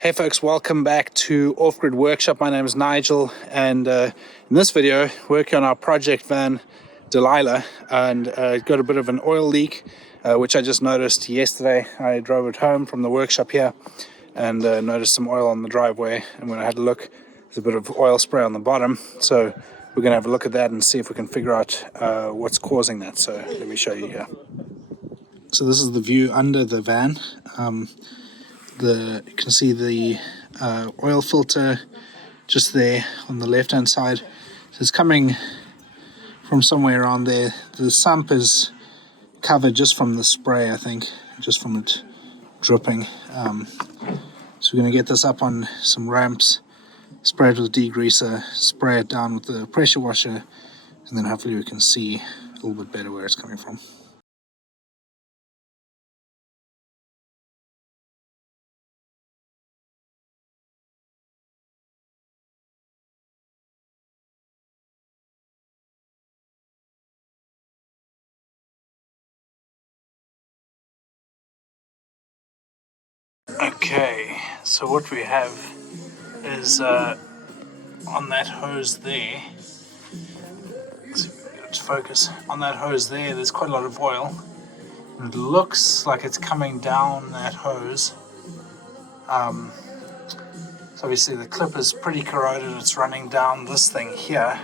Hey folks, welcome back to Offgrid Workshop. My name is Nigel, and in this video working on our project van Delilah, and got a bit of an oil leak which I just noticed yesterday. I drove it home from the workshop here and noticed some oil on the driveway, and when I had a look, there's a bit of oil spray on the bottom. So we're going to have a look at that and see if we can figure out what's causing that. So let me show you here. So this is the view under the van. You can see the oil filter just there on the left hand side. So it's coming from somewhere around there. The sump is covered just from the spray, I think, just from it dripping. So we're going to get this up on some ramps, spray it with degreaser, spray it down with the pressure washer, and then hopefully we can see a little bit better where it's coming from. Okay, so what we have is on that hose there, let's see if we can get it to focus. On that hose there's quite a lot of oil. It looks like it's coming down that hose. So obviously the clip is pretty corroded. It's running down this thing here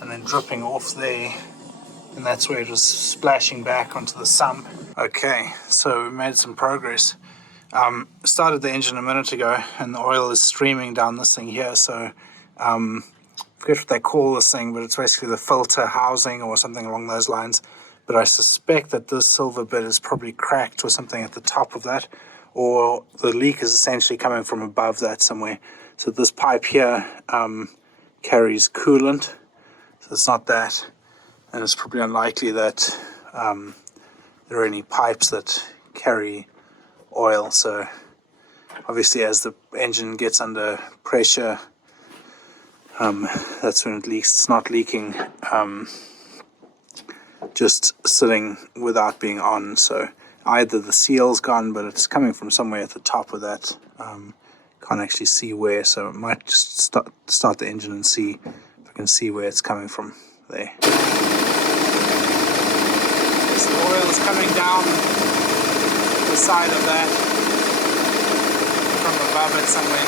and then dripping off there, and that's where it was splashing back onto the sump. Okay, so we made some progress. Started the engine a minute ago and the oil is streaming down this thing here. So I forget what they call this thing, but it's basically the filter housing or something along those lines. But I suspect that this silver bit is probably cracked or something at the top of that, or the leak is essentially coming from above that somewhere. So this pipe here carries coolant, so it's not that, and it's probably unlikely that there are any pipes that carry oil. So obviously as the engine gets under pressure, that's when it leaks. It's not leaking just sitting without being on. So either the seal's gone, but it's coming from somewhere at the top of that. Can't actually see where, so I might just start the engine and see if I can see where it's coming from there. So the oil is coming down the side of that from above it somewhere.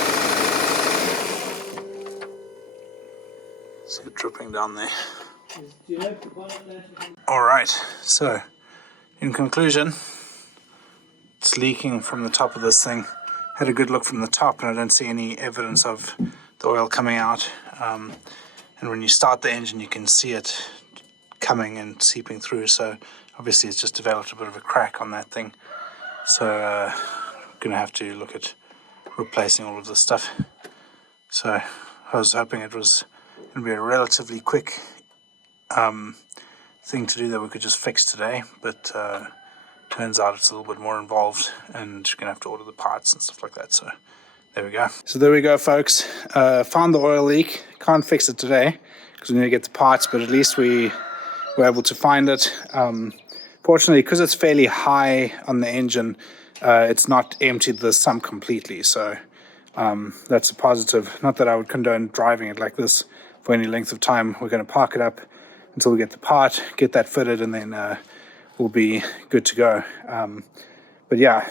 So dripping down there. Alright, so in conclusion, it's leaking from the top of this thing. Had a good look from the top and I don't see any evidence of the oil coming out. And when you start the engine you can see it coming and seeping through, so obviously it's just developed a bit of a crack on that thing. So we're going to have to look at replacing all of this stuff. So I was hoping it was going to be a relatively quick thing to do that we could just fix today, but turns out it's a little bit more involved and you're going to have to order the parts and stuff like that. So there we go. So there we go, folks. Found the oil leak. Can't fix it today because we need to get the parts, but at least we were able to find it. Fortunately, because it's fairly high on the engine, it's not emptied the sump completely, so that's a positive. Not that I would condone driving it like this for any length of time. We're going to park it up until we get the part, get that fitted, and then we'll be good to go. But yeah,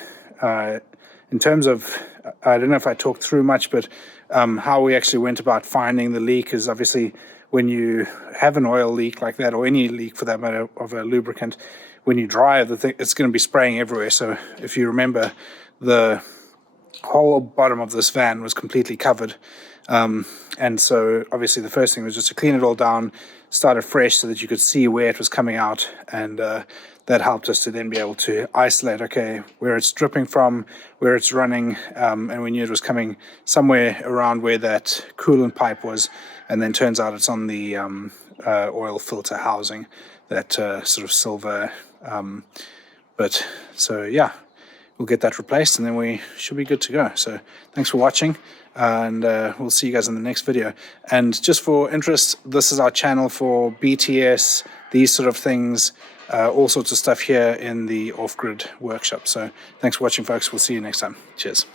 in terms of, I don't know if I talked through much, but how we actually went about finding the leak is obviously when you have an oil leak like that, or any leak for that matter of a lubricant, when you drive the thing, it's going to be spraying everywhere. So if you remember, the whole bottom of this van was completely covered. And so obviously the first thing was just to clean it all down, start it fresh so that you could see where it was coming out, and that helped us to then be able to isolate, okay, where it's dripping from, where it's running, and we knew it was coming somewhere around where that coolant pipe was, and then turns out it's on the oil filter housing, that sort of silver bit. So yeah, we'll get that replaced and then we should be good to go. So thanks for watching, and we'll see you guys in the next video. And just for interest, this is our channel for BTS, these sort of things, all sorts of stuff here in the Offgrid Workshop. So thanks for watching, folks. We'll see you next time. Cheers.